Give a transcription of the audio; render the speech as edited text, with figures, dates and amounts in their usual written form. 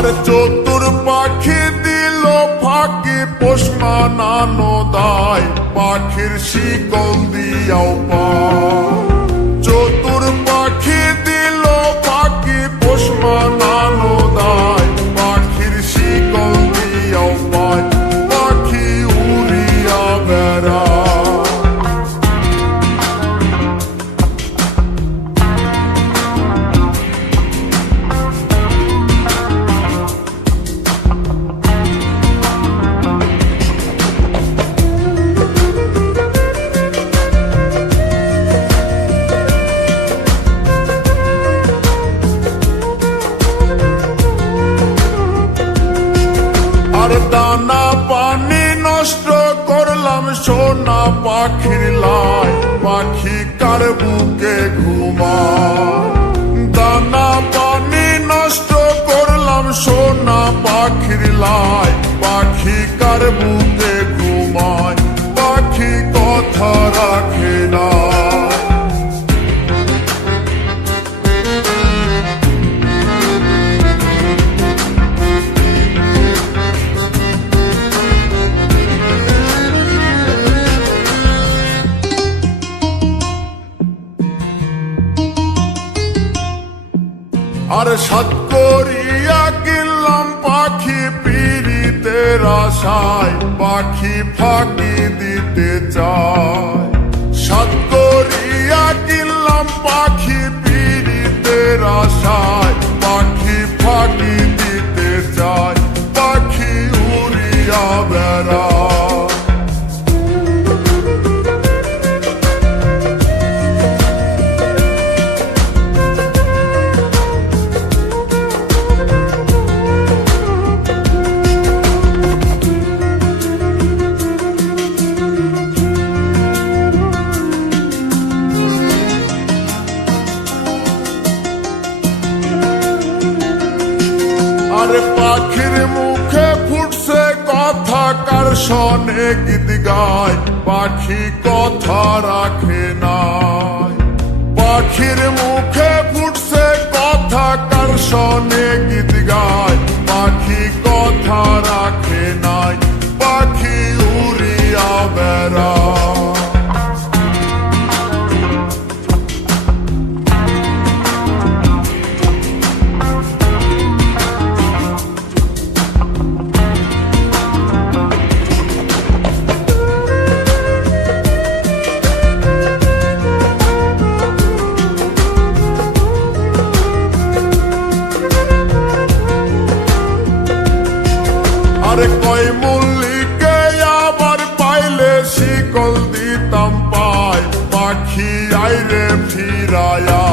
আর চতুর পাখি দিল ফাঁকি পোষ মানানো দায় পাখির শিকল দিয়াও পায়। চতুর পাখি দিল ফাঁকি পোষ মানানো দায় পাখির শিকল দিয়াও পায়। পাখি উড়িয়া বেড়ায়। আর দানা পানি নষ্ট করলাম সোনা পাখির লাই পাখি কার বুকে ঘুমায়। দানা পানি নষ্ট করলাম সোনা পাখির লাই পাখি কার বুকে ঘুমায়। পাখি কথা রাখে না। আর সাত করিয়া কিনলাম পাখি পীড়িতের আশায় পাখি ফাঁকি দিতে চায়। সাত করিয়া কিনলাম পাখি পীড়িতের আশায় পাখি ফাঁকি দিতে চায়। পাখি উড়িয়া বেড়ায়। আরে পাখির মুখে ফুটছে কথা কার শোনে গীত গায় পাখি কথা রাখে নাই। পাখির মুখে ফুটছে কথা কার শোনে গীত গায় পাখি কথা রাখে নাই। পাখি উড়িয়া বেড়ায়। আরে কয় মল্লিকে আবার পাইলে শিকল দিতাম পায় পাখি আইরে ফিরায়া।